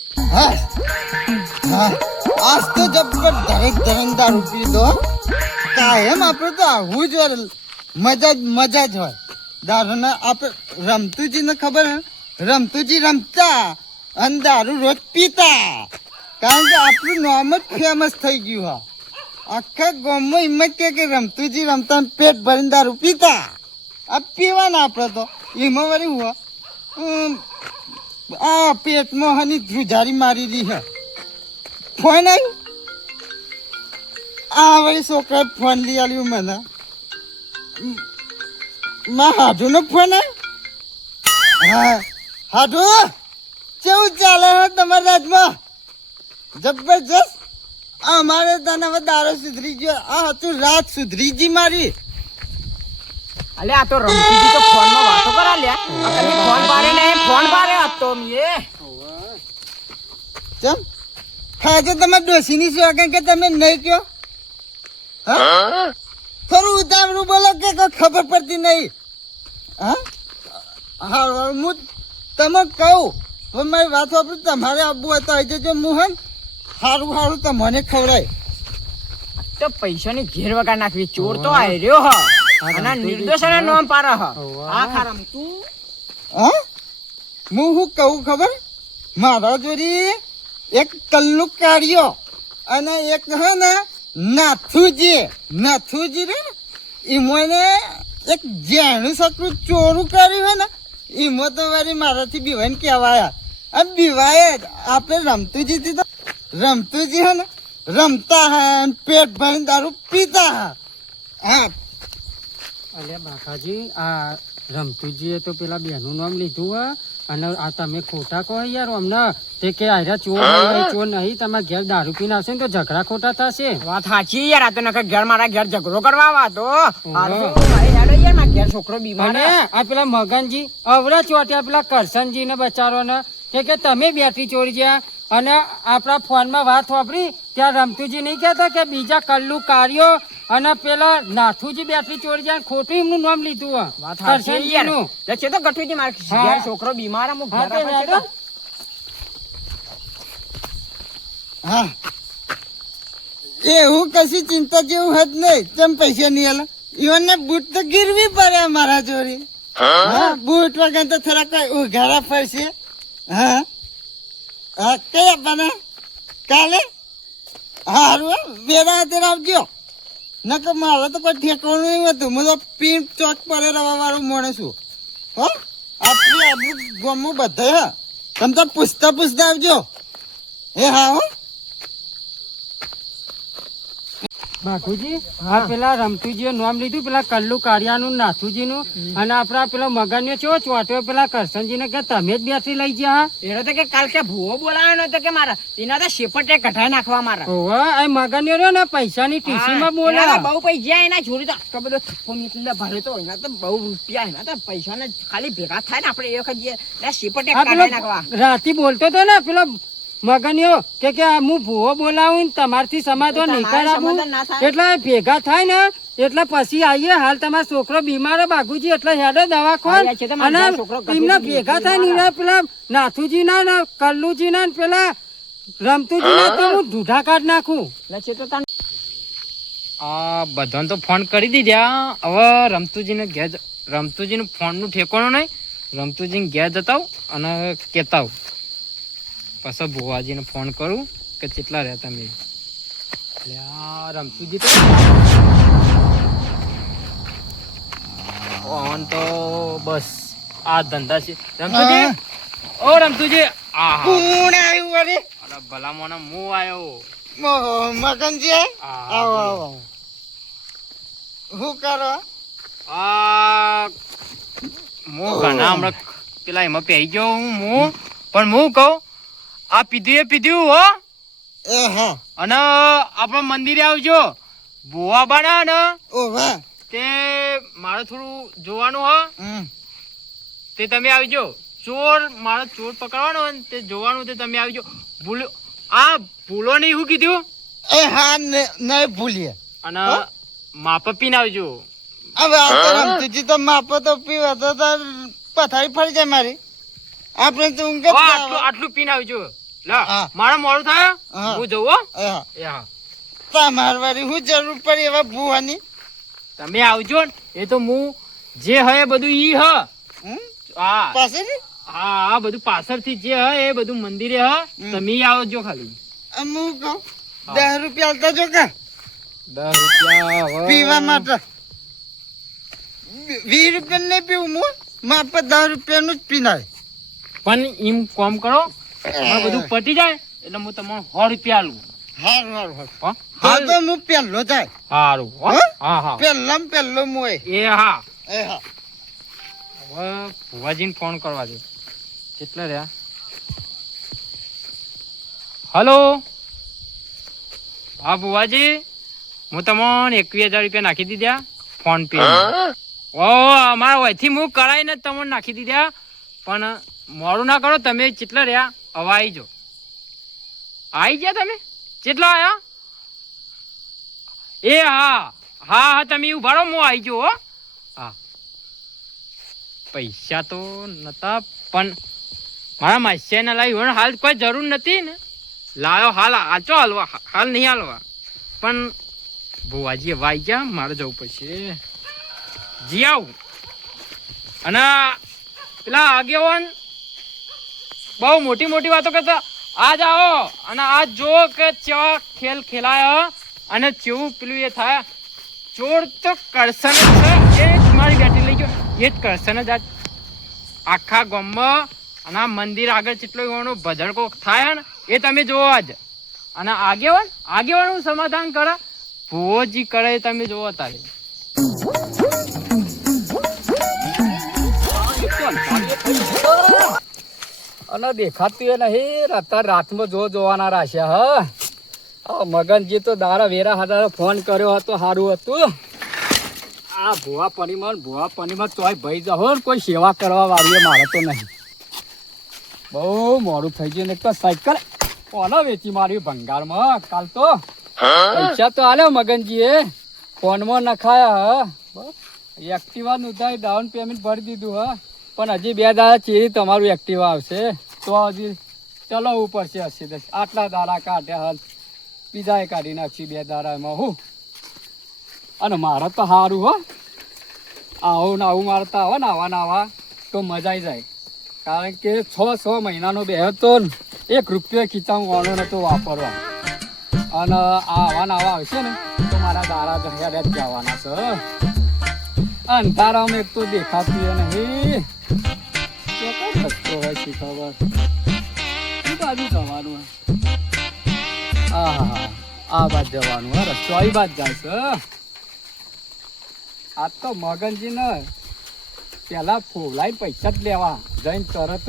હા હા આજ તો જબ્બર ધરેક દારૂ પીધો. કાયમ આપણે તો આવું જ હોય, મજા જ હોય દારૂને. આપણે રમતુજીને ખબર હે, રમતુજી રમતા અને દારૂ રોજ પીતા, કારણ કે આપણું નામ જ ફેમસ થઈ ગયું હા. આખા ગામમાં હિંમત કે રમતુજી રમતા પેટ ભરીને દારૂ પીતા. આ પીવાના આપણે તો એમાં વળી હું આ પેટમાં હની ધ્રુજારી મારી દી હે. ફોન આવ્યું, આ વળી છોકરાએ ફોન લઈ આવ્યું મને. હાડુનો ફોન આવ્યો. હા હાડુ, કેવું ચાલે હે તમારા રાજમાં? જબરજસ્ત. અમારે તને હવે દારો સુધરી ગયો. આ હતું રાત સુધરી જી મારી. અલે આ તો રમતીજી તો ફોન માં વાતો કરા લ્યા. આ કદી ફોન બારે ને ફોન બારે હતો મીએ. ચમ ખાજો તમે ડોસીની સોગન કે તમે નહીં કયો? હા થોડું ઉતાવળું બોલો કે કોઈ ખબર પડતી નહીં. હા હા હું તમે કહું હવે મારી વાત વાપરું. તમારે આવવું હોય તો આવી જજો. મોહન સારું સારું તમને ખવડાય. તો પૈસાની ઘેર વગર નાખવી. ચોર તો આઈ રહ્યો હ અને નિર્દોષના નામ પારા હ. આ ખરામ તું હા હું શું કહું ખબર? મારા જોડી એક કલ્લુક કાઢ્યો અને એક હે ને નાથુજી રે ને એમને એક જેણું સકરું ચોરું કર્યું હે ને એમાં તો વારી મારાથી બીવાઈને કહેવાયા. અને બીવાય આપણે રમતુજી હે ને રમતા હે પેટ ભરીને દારૂ પીતા હે. હા અલ્યા બાકાજી, આ રમતુજીએ તો પેલા બેનું નામ લીધું હે અને આ તમે ખોટા કહો યાર અમને. તે કે આયરા ચોર નહીં, તમારા ઘેર દારૂ પીને આવશે ને તો ઝઘડા ખોટા થશે. વાત સાચી યાર. આ તો નકર ઘેર મારા ઘેર ઝઘડો કરવા આવા તો હેડો યાર. મારા ઘેર છોકરો બીમાર અને આ પેલા મગનજી અવરા ચોટ્યા પેલા કરશનજી ને બચારોને કે તમે બેટરી ચોરી ગયા અને આપણા ફોનમાં વાત વાપરી. ત્યાં રમતુજી નહીં કહેતા કે બીજા કલ્લુ કાર્યો અને પેલા નાથુજી બેટરી ચોરી જાય ખોટું એમનું નામ લીધું હે. વાત સાચી યાર. લખે તો ગઠુજી મારા ઘેર છોકરો બીમાર અમુક ઘર હા એવું કશી ચિંતા જેવું હજ નહીં. તેમ પૈસા નહીં આલે. ઈવનને બૂટ તો ગીરવી પડે મારા જોડી. હા બૂટ વગર તો થોડા કોઈ ઉઘાડા પડશે. હા હા કઈ આપવાના કાલે? હારું વેરા હાથે આવજો. નકર મારે તો કોઈ ઠેકવાનું નહીં હતું. હું તો પીન ચોક પડે રવા વાળું માણસ છું. હો આપણું ગામમાં બધા હા તમે તો પૂછતા આવજો. એ હા હો બાપુજી, આ પેલા રમતુજીએ નામ લીધું પેલા કલ્લુ કારિયાનું નાથુજીનું અને આપડા પેલા મગનને ચો ચોટ્યો પેલા કરશનજીને કે તમે જ બેટરી લઈ ગયા. એનો તો કે કાલ કે ભૂવો બોલાવ્યો નતો કે મારા એના તો શેપટે કઢાઈ નાખવા મારા. ઓવે આ મગનને રહ્યો ને પૈસાની ટીસીમાં બોલે. બહુ પૈસા એના જોડી તો આટલો બધો થપ્પો મીટલે ભરે તો એના તો બહુ રૂપિયા એના તો પૈસા ને ખાલી ભેગા થાય ને આપણે એક જ શેપટે કઢાઈ નાખવા. રાતી બોલતો હતો ને પેલો મગન્યો કે હું ભૂવો બોલાવું તમારથી સમાધાન નહીં કરાવું એટલે ભેગા થાય ને એટલે પછી આવીએ. હાલ તમારો છોકરો બીમાર હે બાગુજી એટલે હેડે દવાખાન અને એમના ભેગા થાય ને પેલા નાથુજી ના કલ્લુજી ના પેલા રમતુજી ના તો હું ઢૂઢા કાઢ નાખું. આ બધાને તો ફોન કરી દીધા. હવે રમતુજીનું ફોનનું ઠેકાણું નહીં. રમતુજીને ઘેર જતા અને કહેતા પછી ભુવાજીને ફોન કરું કે કેટલા રહેતા મેં. રમતુજી તો ફોન તો બસ આ ધંધા છે. રમતુજી ઓ રમતુજી કોણ આવ્યું વળી? અરે ભલા મોના હું આવ્યો. મગનજી આવો આવો. શું કરો? હું ઘણા હમણાં પેલા એમાં પહેરી ગયો હું પણ હું કહું આ પીધું હો. એ હા અને આપણા મંદિરે આવજો. ભુવા બના ને ઓ વાહ તે મારે થોડું જોવાનું હો તે તમે આવજો. મારે ચોર પકડવાનો હોય તે જોવાનું તે તમે આવજો. ભૂલો નહીં શું કીધું? એ હા નહીં ભૂલીએ. અને માપ પીને આવજો. હવે આ તો રમતુજી તો માપ તો પીવા તો પથારી ફરી જાય મારી. આપણે તો ઊંઘ આટલું પીને આવજો. લા હા. મારા મોડું થાય હા. હું જઉં હો. હા એ હા તમાર વાળી હું જરૂર પડી એવા ભૂવાની તમે આવજો ને એ તો હું જે હે એ બધું ઈ હ હમ? હા પાછળથી હા હા બધું પાછળથી જે હે એ બધું મંદિરે હ તમે આવજો ખાલી હું કહું 10 રૂપિયા આલતા જો કા 10 રૂપિયા હવે પીવા માટે 20 રૂપિયા નહીં પીવું હું માપ 10 રૂપિયાનું જ પીનાય પણ એમ કોમ કરો આ બધું પતી જાય એટલે હું તમને 100 રૂપિયા આલું હારું હારું હારું હો? હા તો હું પહેલો જાય હારું હો? હો? હા હા પહેલામાં પહેલો હું એ હા એ હા હવે ભુવાજીને ફોન કરવા દે કેટલા રહ્યા હલો હા ભુવાજી હું તમને 21,000 રૂપિયા નાખી દીધા ફોન પે ઓ અમારા વયથી હું કરાઈને જ તમને નાખી દીધા પણ મોડું ના કરો તમે કેટલા રહ્યા હવે આવી જાઓ આવી ગયા તમે કેટલા આવ્યા એ હા હા હા તમે ઉભા રહો હું આવી જાઉં હો હા પૈસા તો નતા પણ મારા માસ્યાને લાવ્યો હાલ કોઈ જરૂર નથી ને લાવ્યો હાલ આચો હાલવા હાલ નહીં હાલવા પણ ભુવાજી હવે આવી ગયા મારે જવું પડશે જી આવું અને પેલા આગેવાન બહુ મોટી મોટી વાતો કરતા આજ આવો અને આજ જો કે ચેવા ખેલ ખેલાય અને ચેવું પેલું એ થાય ચોર તો કરશન છે એ જ મારી બેટી લઈ ગયો એ જ કરશન જ આજ આખા ગામમાં અને આ મંદિર આગળ જેટલો એનો ભજણકો થાય ને એ તમે જોવો આજ અને આગેવાનું સમાધાન કરે ભોજી કરે એ તમે જોવો તારે અને દેખાતું એ નહીં અત્યારે રાતમાં જોવાના રાખ્યા હા મગનજી તો દારા વેરા હાથા ફોન કર્યો હતો સારું હતું આ ભુવા પનીમાં તોય ભાઈ જહો ને કોઈ સેવા કરવા વાળી મારે તો નહીં બહુ મોડું થઈ ગયું ને એક તો સાયકલ કોનો વેચી મારી ભંગારમાં કાલ તો પૈસા તો આલ્યો મગનજીએ ફોનમાં નખાયા એક્ટિવા નું ડાઉન પેમેન્ટ ભરી દીધું હા પણ હજી 2 દાડા ચેરી તમારું એક્ટિવા આવશે તો હજી ચલાવવું પડશે 80 આટલા દાડા કાઢ્યા હાલ બીજા કાઢી નાખી 2 દાડામાં હું અને મારે તો સારું હો આવું ને આવું મારે તો આવે ને આવા તો મજા આવી જાય કારણ કે 6 મહિનાનો બેહ્યો તો 1 રૂપિયો ખીચામાં વાળો નતો વાપરવા અને આવા ને આવા આવશે ને તો મારા દાડા જગ્યા જ જવાના છે અંધારામાં એક તો દેખાતું એ નહીં રસ્તો હોય છે ખબર શું બાજુ જવાનું આ બાદ જવાનું હા રસ્તો આવી બાદ જાય છે આ તો મગનજી ને પેલા ફોલાઈને પૈસા જ લેવા જઈને તરત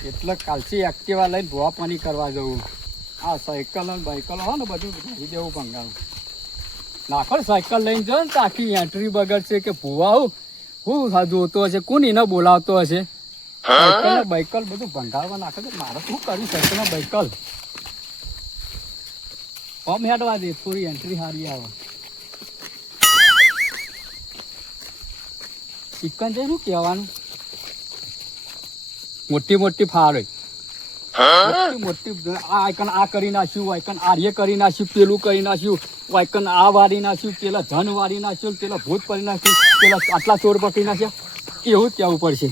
જ એટલે કાલથી એક્ટિવા લઈને ભોવા પાણી કરવા જવું આ સાયકલ અને બાઇકલ હોય ને બધું નાખી દેવું ભંગાનું નાખો સાયકલ લઈને જો ને તો આખી એન્ટ્રી બગડશે કે ભૂવા હું જોતો હશે કોણ એને બોલાવતો હશે સાયકલ બાઇકલ બધું ભંગારમાં નાખે તો મારે શું કર્યું સાયકલ બાઇકલ પમ હેડવા દે થોડી એન્ટ્રી સારી આવે ચિકન છે શું કહેવાનું મોટી ફાર હોય મોટી આ કરી નાખ્યું વાયકન આર્ય કરી નાખ્યું પેલું કરી નાખ્યું વાયકન આ વારી નાખ્યું પેલા ધન વારી નાખ્યું પેલા ભૂત કરી નાખ્યું પેલા આટલા ચોર પકડી નાખ્યા એવું જ કહેવું પડશે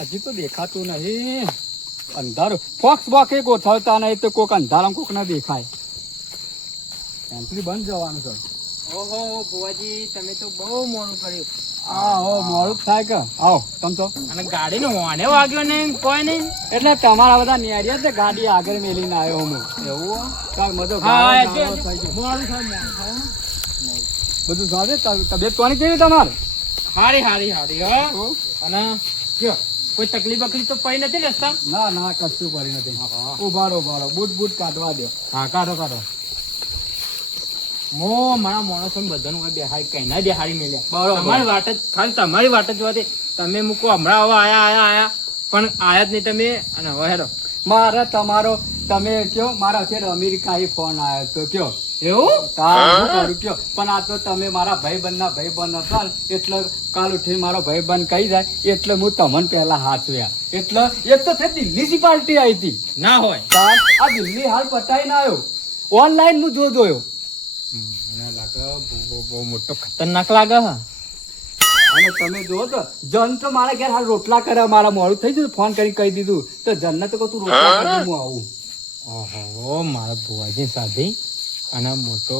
હજી તો દેખાતું નહીં અંધારું ફોક્સ બોક્સ એ ગોઠવતા નહીં તો કોક અંધારામાં કોક ના દેખાય એન્ટ્રી બંધ જવાનું છે ઓહો ભુવાજી તમે તો બહુ મોડું કર્યું મોડું થાય કે આવો તમ તો અને ગાડી નો હોને વાગ્યો નહીં કોઈ નહીં એટલે તમારા બધા નેરિયા છે ગાડી આગળ મેલીને આવ્યો હું એવું કાલ મધો બધું સાંજે તબિયત પાણી કેવી તમારે હારી હો અને જો કોઈ તકલીફ બકલીફ તો પડી નથી રસ્તા ના કશું પડી નથી ઉભારો બૂટ કાઢવા દો હા કાઢો મો મારા માણસો બધાનું બેહાડી કઈ ના બેહાડી મેલ્યા તમારી વાટ જ ખાલી તમારી વાટ જ જોવાથી તમે મૂકો હમણાં હવે આયા પણ આયા જ નહીં તમે અને હવે હેરો મારે તમારો તમે કયો મારા અત્યારે અમેરિકા ફોન આવ્યો તો કયો એવું તારું શું કરું કયો? પણ આ તો તમે મારા ભાઈબંધના ભાઈબંધ હતા ને, એટલે કાલ ઉઠીને મારો ભાઈબંધ કહી જાય એટલે હું તમને પહેલા હાચવ્યા. એટલે એક તો થઈ દિલ્હીથી પાર્ટી આવી હતી. ના હોય આ દિલ્હી હાલ પતાઈને આવ્યો. ઓનલાઈન હું જોયો. મને લાગે બહુ મોટો ખતરનાક લાગે હા. અને તમે જોવો તો જન તો મારા ઘેર હાલ રોટલા કરે. મારા મોડું થઈ ગયું, ફોન કરી કહી દીધું તો જનને તો કહું તું રોટલા કરી હું આવું. ઓહો મારા ભુવાજી સાધી અને મોટો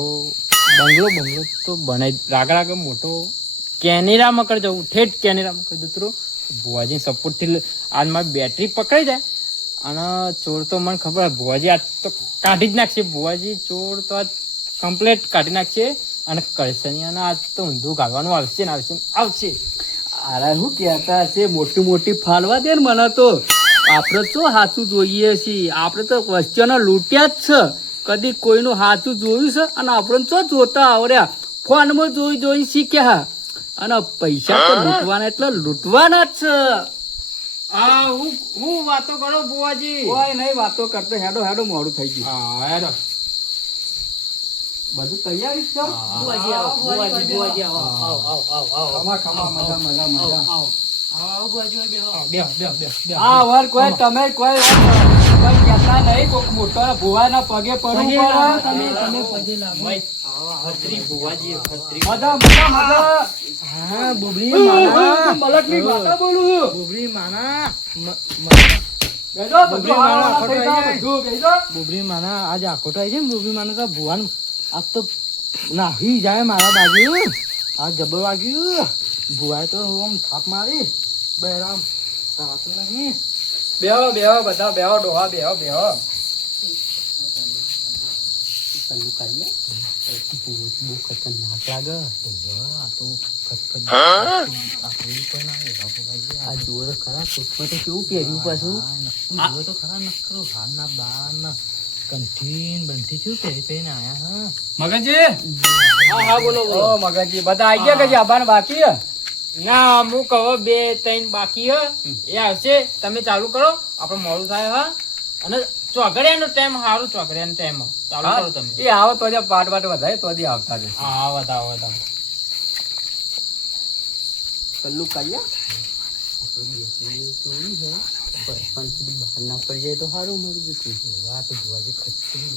બંગલો તો બનાવી રાગ મોટો કેનેરામાં કરી જવું, ઠેઠ કેનેરામાં કરી દઉં તો ભુવાજી સપોર્ટથી આજ મારી બેટરી પકડાઈ જાય અને ચોર તો મને ખબર ભુવાજી આજ તો કાઢી જ નાખશે. ભુવાજી ચોર તો આજ કમ્પ્લેટ કાઢી નાખશે અને કરશે નહીં. અને આજ તો ઊંધું ગાવાનું આવશે ને આવશે. અરે શું કહેતા હશે, મોટી મોટી ફાલવા દે ને મને તો. આપણે તો સાચું જોઈએ છીએ, આપણે તો ક્વેશ્ચન લૂંટ્યા જ છે. કદી કોઈનું સાચું જોયું છે અને આપણે તો જોતા આવડ્યા, ફોનમાં જોઈ શીખ્યા. અને પૈસા તો લૂંટવાના એટલે લૂંટવાના જ છે. હું વાતો કરો ભુવાજી. કોઈ નહીં વાતો કરતો. હેડો મોડું થઈ ગયું. હા હેડો. બધું તૈયારી છે. ભુવાજી આવો, ભુવાજી આવો. ખમા મજા. આવો ભુવાજી બેહો. આ વાર કોઈ તમે કોઈ કહેતા નહીં. કોઈક મોટો ભુવાના પગે પડવું પડે. તમે પગે લાગો. હતરી ભુવાજી હતરી. મજા. હા બુબરી માના, મલકની વાતા બોલું. બુબરી માના, બેજો બધું હારા થઈ જાય બધું. બેજો. બુબરી માના આજ આખોટ આવી છે ને. બુબરી માના તો ભુવાન આજ તો નાહી જાય મારા બાજુ. આ જબર વાગ્યું. ભુવાએ તો આમ થાપ મારી. બહેરામ થાતું નહીં. બેહો બધા બેહો. ડોહા બેહો. કલ્લું કરીએ. બહુ ખતરનાક લાગે. આ તો આ જુઓ તો ખરા સુખમાં તો કેવું પહેર્યું પાછું. જુઓ તો ખરા નકરો હાર ના બાર ના કંઠી બંઠી શું પહેરીને આયા. મગનજી. હા બોલો. ઓ મગનજી બધા આવી ગયા કે આબાને બાકી હે? ના અમુક હવે 2-3 બાકી હે એ આવશે. તમે ચાલુ કરો, આપણે મોડું થાય હા. અને ચોઘડિયાનો ટાઈમ સારું, ચોઘડિયાનો ટાઈમ ચાલુ કરો તમે. એ આવો તો જ પાટ વધારે તો જ આવતા જશે. હા બતાવો. કલ્લું કરીએ. બહાર ના પડી જાય તો સારું મારું બેઠું. આ તો ભુવાજી ખચી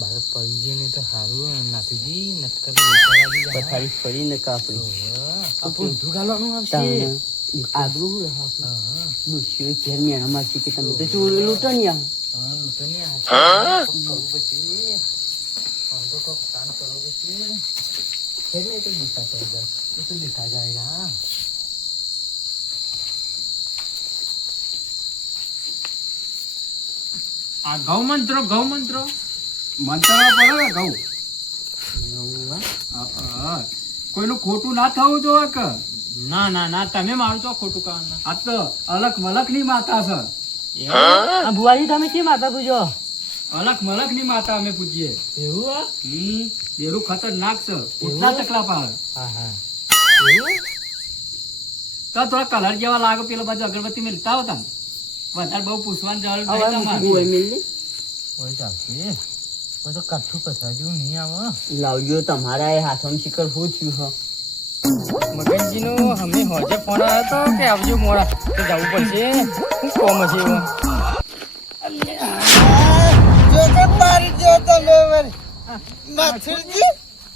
બહાર પડી જાય ને તો સારું. નાથુજી નક્કર પથારી ફરી ને કાપડી ઊંધું ગાલવાનું આવશે. આબરું દુષ્યો ઘેર મેણા મારશે કે તમે તો ચોર લૂંટો ને दिखा जाएगा. આ ગૌ મંત્રો મંત્ર પડે ને ગૌ. કોઈનું ખોટું ના થવું જોઈએ કે. ના તમે મારું તો ખોટું કરવાનું. આ તો અલક મલક ની માતા છે. ભુવાજી તમે શી માતા પૂજો? અલક મલક ની માતા અમે પૂજીએ. એવું? બેરું ખતરનાક છે. ઉઠલા ચકલા પાડ. તો થોડા કલર જેવા લાગે. પેલા બાજુ અગરબત્તી મેલતા હોતા ને વધારે બહુ પૂછવાની જરૂર નહીં. લાવજો તમારા એ હાથમાં શિખર શું થયું? મગનજી નો અમે હોજે ફોન આવ્યો હતો કે આવજો મોડા તો જવું પડશે. શું કોમ છે એવું?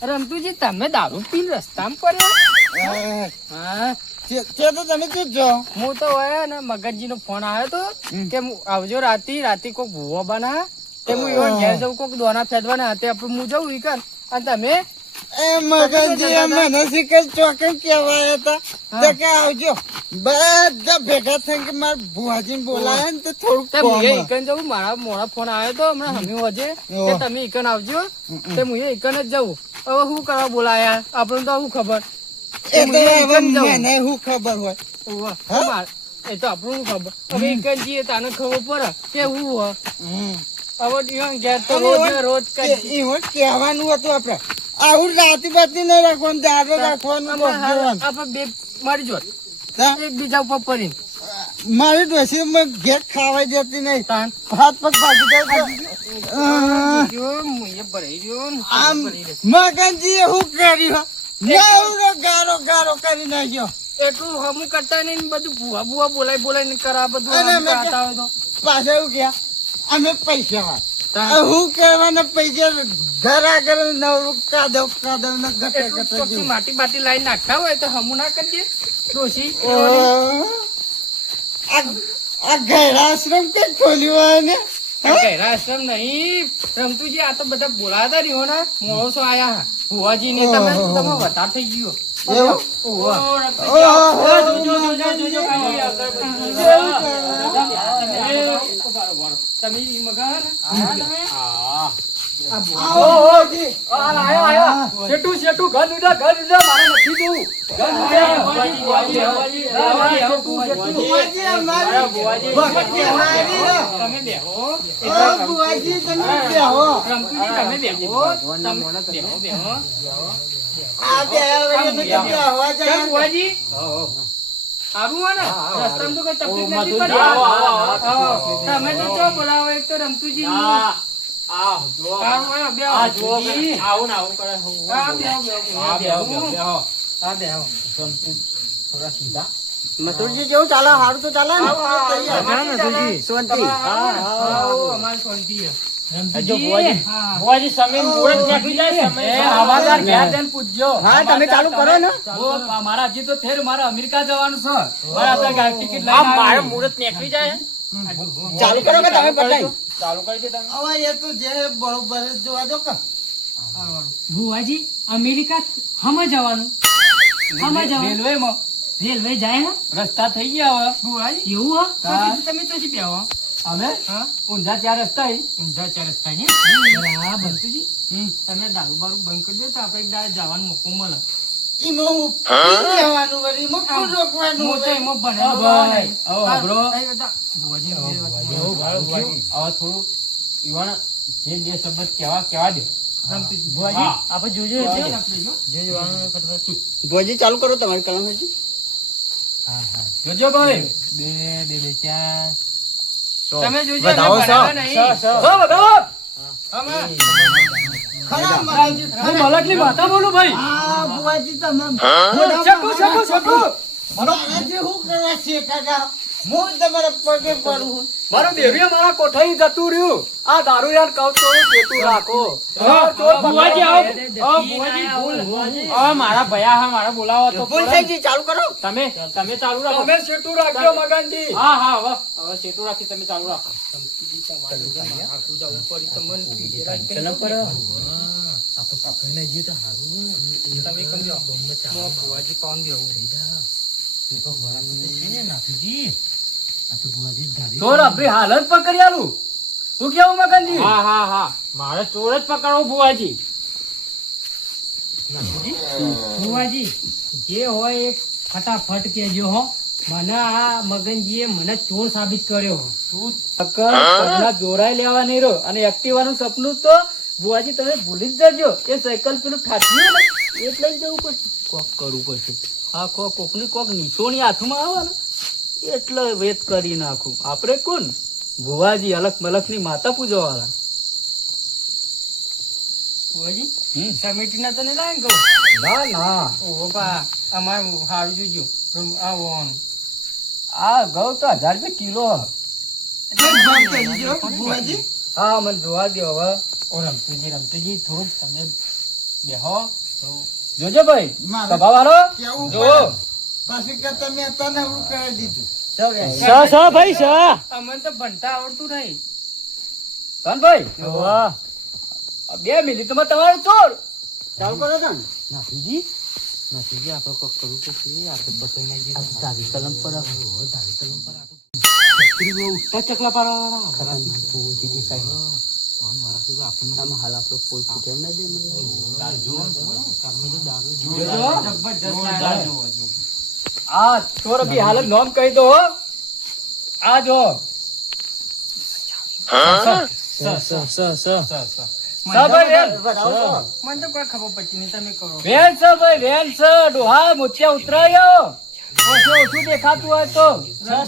રમતુજી તમે દારૂ પીને રસ્તામાં પડ્યા? હા તો તમે શું છો? હું તો હોય ને મગનજી નો ફોન આવ્યો હતો કે આવજો રાતે કોક ભૂવો બના તે હું એવા ઘેર જવું કોક દોના ફેદવાના તે હું જવું ઈ કર અને તમે મગનજી મને શીખર ચોકન કહેવાય હતા કે આવજો બધા ભેગા થઈને કે મારા ભુવાજીને બોલાય ને તો થોડુંક ઈકન જવું. મારા મોડા ફોન આવ્યો તો હમણાં હમી હોજે કે તમે ઈકન આવજો તે હું ઈકન જ જવું. હવે શું કરવા બોલાયા આપણને તો શું ખબર. મને શું ખબર હોય એ તો આપણું ખબર. હવે ઈકન જઈએ તાને ખબર પડે કે હું હવે ઘેર તો રોજ કહેવાનું હતું આપડે આવું રાતી બાતી નહીં રાખવાનું, દાડો રાખવાનું. આપડે બે મારી જોડ એકબીજા ઉપર પડીને મારી ડોસી ઘેર ખાવાઈ જતી નહીં. હાથ પગ ભાગી જાય. આમ મગનજીએ શું કર્યું નવરો ગારો ગારો કરી નાખ્યો. એટલું હમું કરતા નહીં ને બધું ભૂવા ભૂવા બોલાય કરા બધું અને હમું મેં કરાતા હોય તો. પાછા એવું ગયા અમે પૈસા વાત હું કહેવાના પૈસા ઘર આગળ નવરું કાદવ ને ગટે એટલું ગટે ચોખ્ખી માટી બાટી લાઈન નાખતા હોય તો હમું ના કરજે ડોશી. આ ઘેરાશ્રમ કઈ ખોલ્યું હોય ને ઘેરા આશ્રમ નહીં રમતુજી, આ તો બધા બોલાતા રહ્યો ને મોણસો આયા ભુવાજી ને તમે વધાર થઈ ગયો. એવું? ઓહો. તમે ઈ મગા ને? શેઠું ઘર ઉડા મારે નથી જોવું. ઘર બુવાજી અમારી ભક્તિ હારી હો. તમે બેહો ઓ બુવાજી તમે બેહો. રમતુજી, તમે બેહો બેહો. આ બેહવા તો બેહવા કેમ જાય. ભુવાજી? આવું હોય ને રસ્તામાં તો કઈ તકલીફ નથી આવો, પડી. આવો, આવો. આવો. તમે તો ચો બોલાવો એક તો રમતુજી નું. મથુરજી જેવું ચાલે, સારું તો ચાલે ને? ભુવાજી સમય મુહૂર્ત નીકળી જાય. હવાદાર ઘેર જઈને પૂછજો. હા, તમે ચાલુ કરો ને. મારા હજી તો થેર મારે અમેરિકા જવાનું છે. મારે અત્યારે ટિકિટ લઈને મારે મુહૂર્ત નીકળી જાય. ચાલુ કરો કે તમે બદલાઈ? ચાલુ કરી દે તમે. હવે એ તો જે બરોબર જ જોવા દો કે ભુવાજી અમેરિકા હમ જવાનું રેલવેમાં રેલવે જાય હે રસ્તા થઈ ગયા હવે. ભુવાજી એવું હો તો હા. કીધું તમે તો બેહો. અમે હા ઊંઝા ચાર રસ્તા ઈ. ઊંધા ચાર રસ્તા ને હા બંતુજી તમે દારૂ બારૂ બંધ કરી દો તો આપણે એક દાડે જવાનો મોકો મળે. એમાં હું પી લેવાનું વળી, એમાં કોણ રોકવાનું હું તો વળી? એમાં હા, ભણેલો ભાઈ. નહીં. હવે વાપરો. હા, એ બધા ભુવાજી બે વાત હવે થોડું ઈવાના જે બે શબ્દ કેવા દે. રમતુજી. ભુવાજી, હા. આપણે જોજો જોજો, એટલે. આપણે જોજો. જે જોવાનું હોય ફટાફટ. ભુવાજી ચાલુ કરો તમારી કલમ હજી. જોજો ભાઈ. બે 4 તમે જોજો વધાવો અમે ભણેલા નહીં. હા, બતાવો. અમે ખરા મગનજી, હું મલકની માતા બોલું ભાઈ. આ બુવાજી તમે મારાથી શું કરવા છે કાકા? હું તમારા પગે પડું. મારો દેવીએ મારા કોઠાઈ જતું રહ્યું. આ દારૂ યાર કહું તો પેટું રાખો. ભુવાજી આવો. ભુવાજી મારા ભયા હા મારા બોલાવો તો ભૂલ થઈ ગઈ, ચાલુ કરો. તમે ચાલુ રાખો. તમે સેટું રાખજો મગનજી. હા હવે સેટું રાખી તમે ચાલુ રાખો. ભુવાજી કોણ દેવું ચોર આપણી હાલત પર કરી આલું. શું કેવું મગનજી? હા મારે ચોર જ પકડવો ભુવાજી. ભુવાજી જે હોય એ ફટાફટ કેજો હો. મને આ મગનજીએ મને ચોર સાબિત કર્યો હો. પગના જોરાઈ લેવા નહીં રહ્યો. અને એક્ટિવાનું સપનું તો બુવાજી તમે ભૂલી જ જજો. એ સાયકલ પેલું ઠાઠ્યું ને એટલે જ જવું પડશે. કોક કરવું પડશે. હા, કોકની કોક નિશોની હાથમાં આવે ને એટલે વેત કરી નાખું. આપણે કોણ? ભુવાજી અલક મલક ની માતા પૂજવા વાળા. ભુવાજી સમિતિના તો નહીં લાવે ને કહું. ના ના, ઓહો બા અમારે હારું જોજો આવવાનું. આ ઘઉં તો 1000 રૂપિયા કિલો. કેમ ભાવ કરી દ્યો, બુવાજી? હા, મને જોવા દો હવે. ઓ રમતુજી થોડુંક તમે બેહો. જોજો ભાઈ મારે સભા વાળો કેવું જો. પડે. પાછી કે તમે હતા ને એવું કરી દીધું. ભાઈ અમને તો ભણતા આવડતું નહીં. ભાઈ 2 મિનિટમાં તમારો ચોર. ચાલુ કરો છો ને? નાથીજી આપણે કોક કરવું પડશે. આપણે બતાવી ધારી કલમ પર ઉઠતા ચકલા પાડવાવાળા ખતરનાક ભૂજી દેખાય. આમાં હાલ આપણો કોઈ ફૂટેમ ના દે મને. આ ચોર બી હાલત નોમ કહી દો હો. આ જો બતાવો. મને તો કોઈ ખબર પડતી નહીં તમે કરો. વેન છે ભાઈ, વેન છે. ડોહા મોતિયા ઉતરાયો. ઓછું દેખાતું હોય તો તમને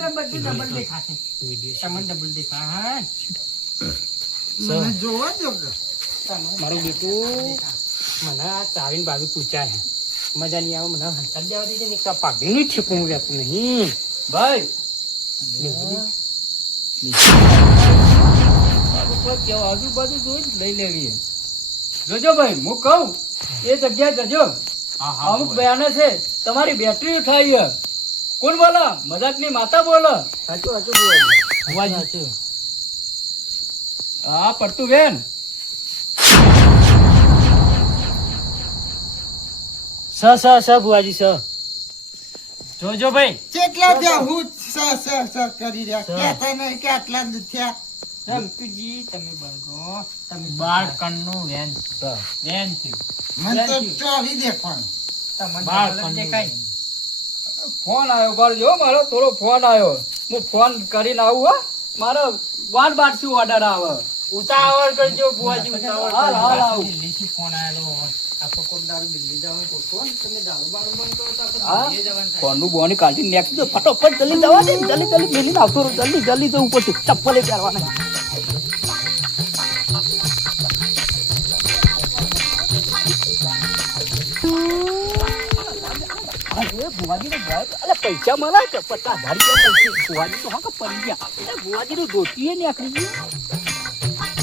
તો બધું ડબલ દેખાશે તમને ડબલ દેખાય મને જોવા દો કે. મારું બેટું મને આ ચાવીને બાજુ પૂછાય મજા નહીં આવે મને હંતાડી દેવા દીધી ને એક પાઘડીનું ઠેકું રહેતું નહીં ભાઈ આજુબાજુ જોઈ લઈ લેવી જોજો ભાઈ હું કહું એ જગ્યાએ જજો અમુક બયાનો છે તમારી બેટરી થાય કોણ બોલો મજાકની માતા બોલો હા પડતું બેન બુવાજી જોજો ભાઈ કેટલા થયા હું સ કરી રહ્યા કહેતા નહીં કે આટલા જ થયા. રમતુજી તમે બળગો તમે બાળકણનું વેન વેન થયું મને તો ચોવી દેખવાનું. તમને બાળકણનું ડબલ દેખાય ફોન આવ્યો બાળજો મારો થોડો ફોન આવ્યો હું ફોન કરીને આવું હો મારો વાન બારસી ઓર્ડર આવે ઉતાવળ કરજો બુવાજી ઉતાવળ હાલ, હાલ, કરજો. હાલ. દિલ્હીથી ફોન આવેલો આપો કોક દારૂ દિલ્હી જવાનું કોકો તમે દારૂ બારૂ બંધ કરો તો આપણે હા દિલ્હી જવાનું થાય. ફોનનું બોની કાઢી નેક્સ્ટ જો ફટોફટ જલ્દી જવા દે જલ્દી મેલીને આવતો રહો જલ્દી જવું પડશે ચપ્પલે પહેરવાના અરે ભુવાજીને ગયા તો- અલે પૈસા મળે કે 50,000 રૂપિયા પૈસે ભુવાજી તો હા કે પડી ગયા અરે ભુવાજીનું ધોતીએ નીકળી ગયું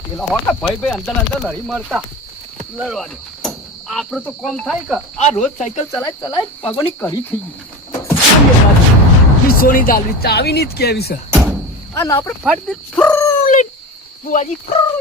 પેલા હો કે ભાઈ અંદર લડી મરતા લડવા દો આપડે તો કોમ થાય કે આ રોજ સાયકલ ચલાય પગોની કરી થઈ ગઈ સોની ચાલવી ચાવીની જ કેવી છે અને આપણે ફટ દે ફ્રૂ લઈને બુવાજી ફ્રૂ.